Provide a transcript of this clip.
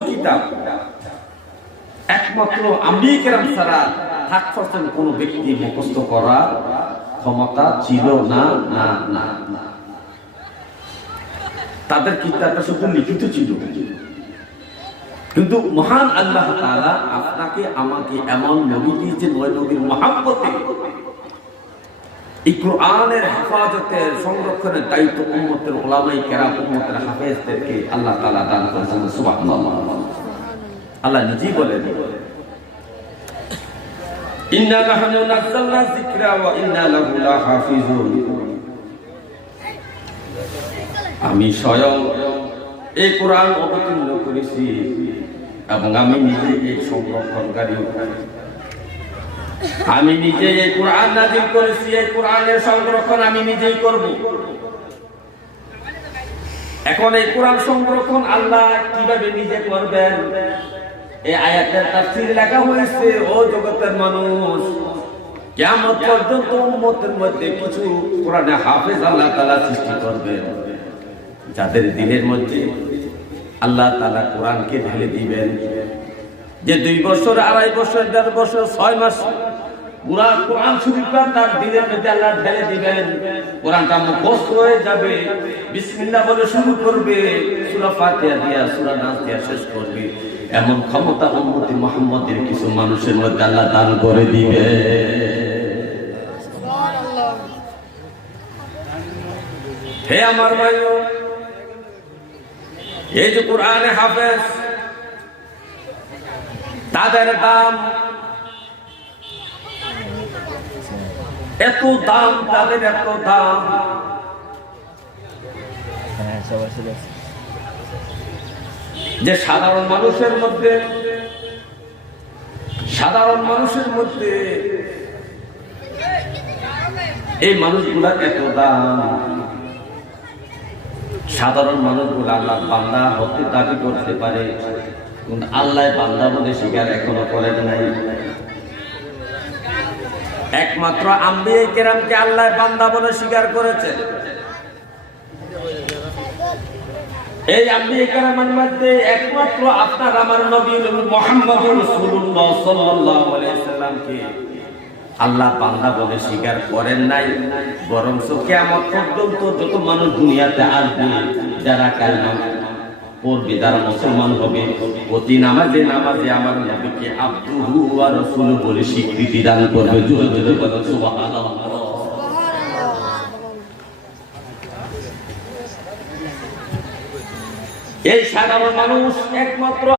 কিতাব একমাত্র আম্বিয়া কেরাম ছাড়া 60% কোন ব্যক্তি মুখস্থ করার ক্ষমতা ছিল না না না না। তাদের কিতাবটা শুধু লিখিত ছিল, কিন্তু মহান আল্লাহ তাআলা আপনাকে আমাকে এমন নবী দিয়েছেন, ওই নবীর মহব্বতে এই কোরআনের হেফাজতের সংরক্ষণের দায়িত্ব উম্মতের উলামায়ে কেরাম, উম্মতের হাফেজদেরকে আল্লাহ তাআলা দান করেছেন। সুবহানাল্লাহ। আল্লাহ নিজেই বলেন, ইন্না নাহনু নাযালনা যিকরা ওয়া ইন্না লাহু লাহাফিজুন। আমি স্বয়ং এই কোরআন অবতীর্ণ করেছি এবং আমি নিজে এই সংরক্ষণকারী। আমি নিজে এই কোরআন নাযিল করেছি, এই কোরআনের সংরক্ষণ আমি নিজেই করব। এখন এই কোরআন সংরক্ষণ আল্লাহ কিভাবে নিজে করবেন, এই আয়াতের তাফসীর লেখা হয়েছে। ও জগতের মানুষ, কিয়ামত পর্যন্ত উম্মতের মধ্যে কিছু কোরআনে হাফেজ আল্লাহ তাআলা সৃষ্টি করবেন, যাদের দিলের মধ্যে আল্লাহ তাআলা কোরআনকে ঢেলে দিবেন। যে 2 বছর, 2.5 বছর, 1.5 বছর, 6 মাস পুরা কোরআন শরীফটা তার দিলের মধ্যে আল্লাহ ঢেলে দিবেন। কোরআনটা মুখস্থ হয়ে যাবে, বিসমিল্লাহ বলে শুরু করবে, সূরা ফাতিহা দিয়া সূরা নাস দিয়া শেষ করবে। এমন ক্ষমতা উম্মতি মুহাম্মদের কিছু মানুষের মধ্যে আল্লাহ দান করে দিবে। সুবহানাল্লাহ। হে আমার ভাইও, এই যে কোরআনে হাফেজ, তাদের দাম এত দাম, তাদের এত দাম, যে সাধারণ মানুষের মধ্যে এই মানুষগুলার এত দাম। সাধারণ মানুষগুলো আল্লাহ বান্দা হতে দাবি করতে পারে, কিন্তু আল্লাহ বান্দা বলে স্বীকার এখনো করেন নাই। একমাত্র আম্বিয়া কেরামকে আল্লাহ বান্দা বলে স্বীকার করেছে। এই আম্বিয়া কেরামের মধ্যে একমাত্র আপনার আমার নবী মুহাম্মদুর রাসূলুল্লাহ সাল্লাল্লাহু আলাইহি সাল্লামকে আল্লাহ বান্দা বলে স্বীকার করেন নাই। বরং কিয়ামত পর্যন্ত যত মানুষ দুনিয়াতে আসবে, যারা কালেমা পড়বে, যারা মুসলমান হবে, প্রতি নামাজে নামাজে আমার নবীকে আব্দুহু ওয়া রাসূলুহু বলে স্বীকৃতি দান করবে। জোরে জোরে বলেন সুবহানাল্লাহ। এই সাধারণ মানুষ একমাত্র